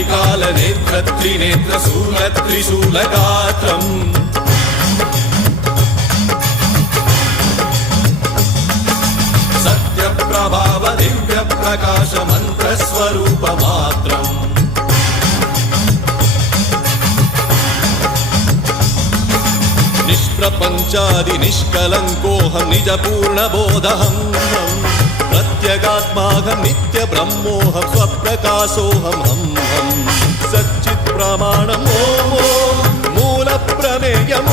त्रिकाल नेत्र त्रिनेत्र शूल त्रिशूलगात्रम् सत्यप्रभाव दिव्य प्रकाश मंत्र स्वरूप मात्रम् निष्प्रपंचादि निष्कलंकोऽहं निज पूर्ण बोधहं प्रत्यगात्माहं नित्य ब्रह्मोऽहं स्वप्रकाशोऽहं हम सच्चित् प्रमाणम् ओम मूल प्रमेयम्